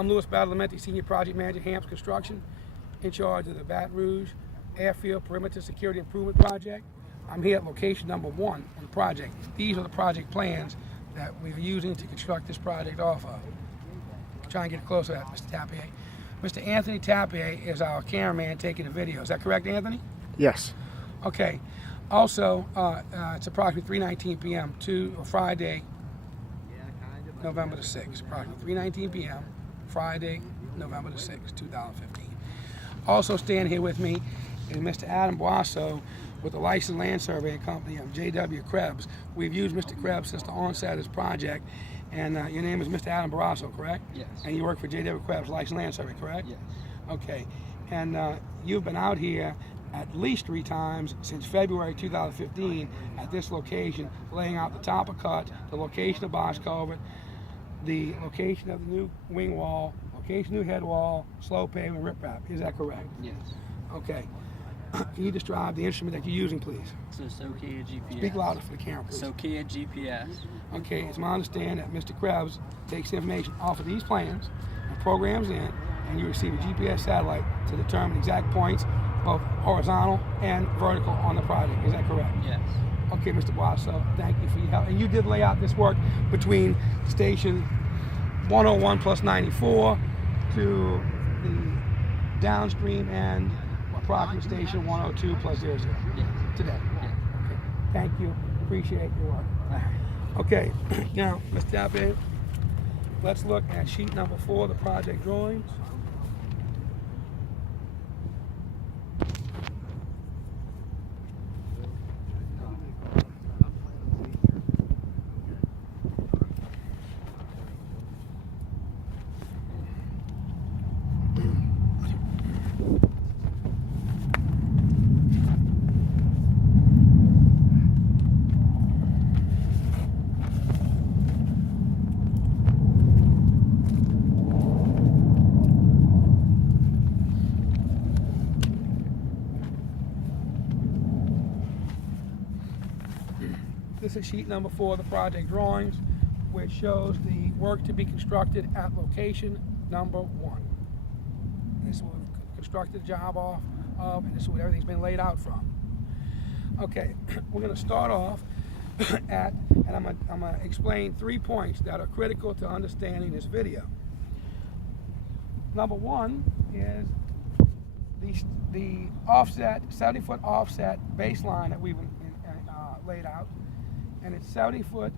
I'm Louis Badalamenti, Senior Project Manager, Hamps Construction, in charge of the Baton Rouge Airfield Perimeter Security Improvement Project. I'm here at location number 1 on the project. These are the project plans that we're using to construct this project off of. Try and get closer at Mr. Tappier. Mr. Anthony Tappier is our cameraman taking the video. Is that correct, Anthony? Yes. Okay. Also, it's approximately 3:19 p.m. Friday, November the 6th. Approximately 3:19 p.m. Friday, November the 6th, 2015. Also standing here with me is Mr. Adam Boasso with the licensed land surveying company of J.W. Krebs. We've used Mr. Krebs since the onset of this project. And your name is Mr. Adam Boasso, correct? Yes. And you work for J.W. Krebs, licensed land survey, correct? Yes. Okay. And you've been out here at least 3 times since February 2015 at this location, laying out the top of cut, the location of box culvert, the location of the new wing wall, location of new head wall, slope pavement, riprap. Is that correct? Yes. Okay. Can you describe the instrument that you're using, please? So Sokia GPS. Speak louder for the camera, please. Sokia GPS. Okay, it's my understanding that Mr. Krebs takes information off of these plans and programs in, and you receive a GPS satellite to determine exact points, both horizontal and vertical, on the project. Is that correct? Yes. Okay, Mr. Boasso, thank you for your help. And you did lay out this work between station 101 plus 94 to the downstream end, approximate station 102 plus 00. Yes. Today. Yes. Okay. Thank you. Appreciate your work. Okay. Now, Mr. Tappier, let's look at sheet number 4, the project drawings. This is sheet number 4 of the project drawings, which shows the work to be constructed at location number 1. This is what we've constructed the job off of, and this is what everything's been laid out from. Okay, we're going to start off at, and I'm going to explain 3 points that are critical to understanding this video. Number 1 is the offset, 70-foot offset baseline that we've laid out. And it's 70-foot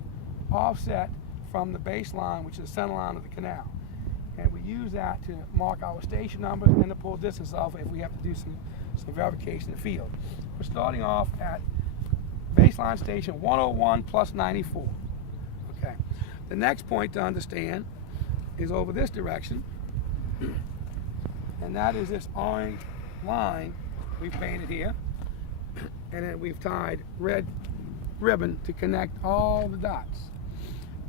offset from the baseline, which is the center line of the canal. And we use that to mark our station numbers and to pull distance off if we have to do some verification in the field. We're starting off at baseline station 101 plus 94. Okay. The next point to understand is over this direction, and that is this orange line we've painted here, and then we've tied red ribbon to connect all the dots.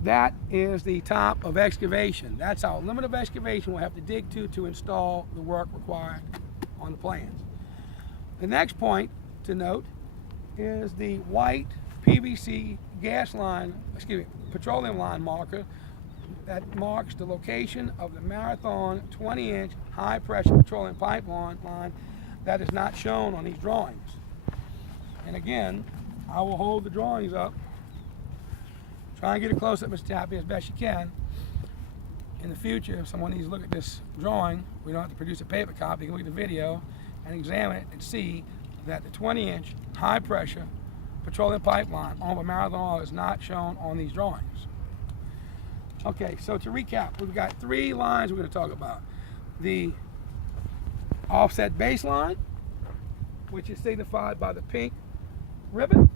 That is the top of excavation. That's our limit of excavation we'll have to dig to install the work required on the plans. The next point to note is the white PVC petroleum line marker that marks the location of the Marathon 20-inch high-pressure petroleum pipeline line that is not shown on these drawings. And again, I will hold the drawings up. Try and get a close-up, Mr. Tappier, as best you can. In the future, if someone needs to look at this drawing, we don't have to produce a paper copy. You can look at the video and examine it and see that the 20-inch high-pressure petroleum pipeline on the Marathon is not shown on these drawings. Okay, so to recap, we've got 3 lines we're going to talk about. The offset baseline, which is signified by the pink ribbon.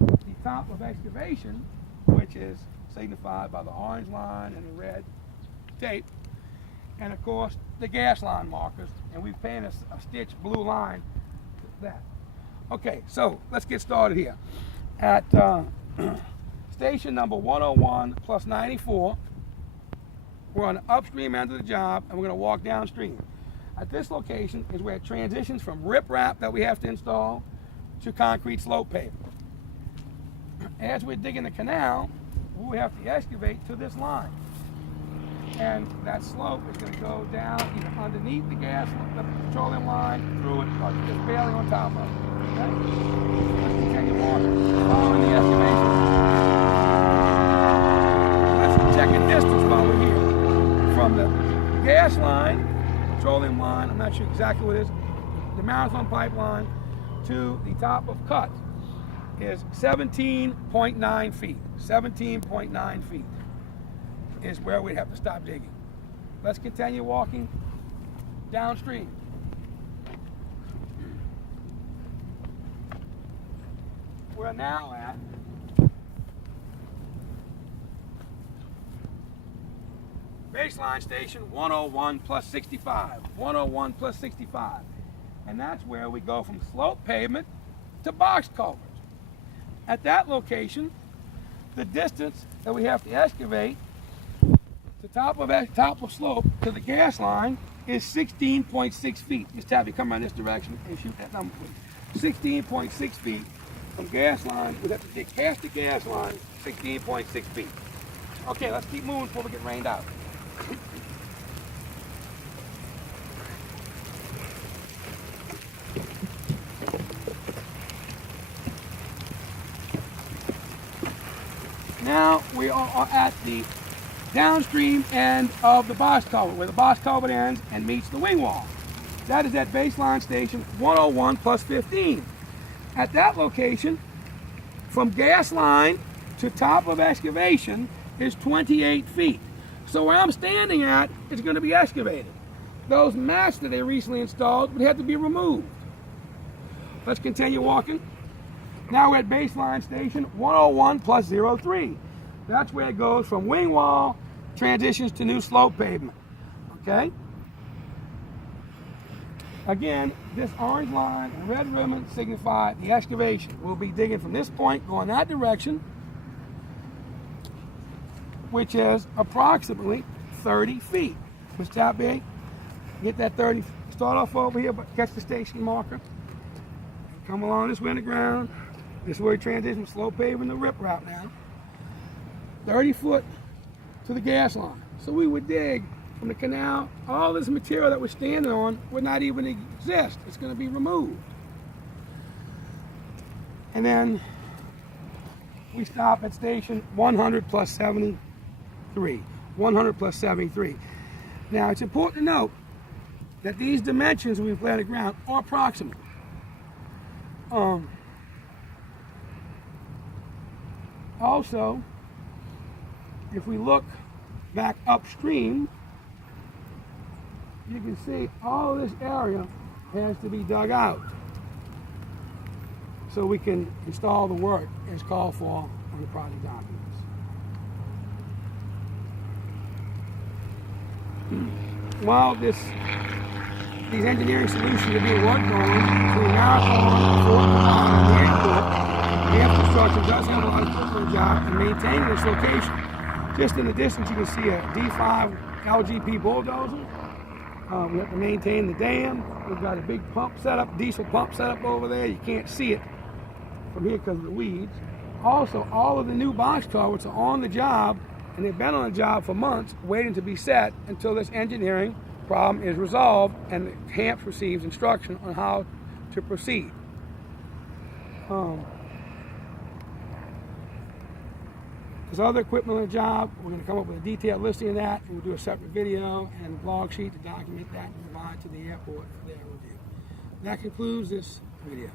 The top of excavation, which is signified by the orange line and the red tape, and of course the gas line markers, and we've painted a stitched blue line to that. Okay, so let's get started here. At station number 101 plus 94, we're on the upstream end of the job, and we're going to walk downstream. At this location is where it transitions from riprap that we have to install to concrete slope pavement. As we're digging the canal, we have to excavate to this line. and that slope is going to go down either underneath the petroleum line, through it, or just barely on top of it. Okay? Let's continue walking, following the excavation. Let's check a distance while we're here. From the gas line, petroleum line, I'm not sure exactly what it is, the Marathon pipeline to the top of cut is 17.9 feet. 17.9 feet is where we'd have to stop digging. Let's continue walking downstream. We're now at baseline station 101 plus 65. 101 plus 65. And that's where we go from slope pavement to box culverts. At that location, the distance that we have to excavate to top of slope to the gas line is 16.6 feet. Just have you come around this direction and shoot that number, please. 16.6 feet from gas line. We'd have to dig past the gas line, 16.6 feet. Okay, let's keep moving before we get rained out. Now we are at the downstream end of the box culvert, where the box culvert ends and meets the wing wall. That is at baseline station 101 plus 15. At that location, from gas line to top of excavation is 28 feet. So where I'm standing at is going to be excavated. Those mats that they recently installed would have to be removed. Let's continue walking. Now we're at baseline station 101 plus 03. That's where it goes from wing wall, transitions to new slope pavement. Okay? Again, this orange line and red ribbon signify the excavation. We'll be digging from this point, going that direction, which is approximately 30 feet. Mr. Tapby, get that 30. Start off over here, but catch the station marker. Come along this way in the ground. This is where we transition from slope paving to rip route now. 30 foot to the gas line. So we would dig from the canal. All this material that we're standing on would not even exist. It's going to be removed. And then we stop at station 100 plus 73. 100 plus 73. Now it's important to note that these dimensions we've laid on the ground are approximate. Also, if we look back upstream, you can see all of this area has to be dug out so we can install the work as called for on the project documents. While these engineering solutions are being worked on to the Marathon, Fort Lauderdale, and the airport, Hamps Construction does have a lot of equipment job in maintaining this location. Just in the distance, you can see a D5 LGP bulldozer. We have to maintain the dam. We've got a big pump set up, diesel pump set up over there. You can't see it from here because of the weeds. Also, all of the new box culverts are on the job, and they've been on the job for months, waiting to be set until this engineering problem is resolved and Hamps receives instruction on how to proceed. There's other equipment on the job. We're going to come up with a detailed listing of that, and we'll do a separate video and blog sheet to document that and provide to the airport for their review. That concludes this video.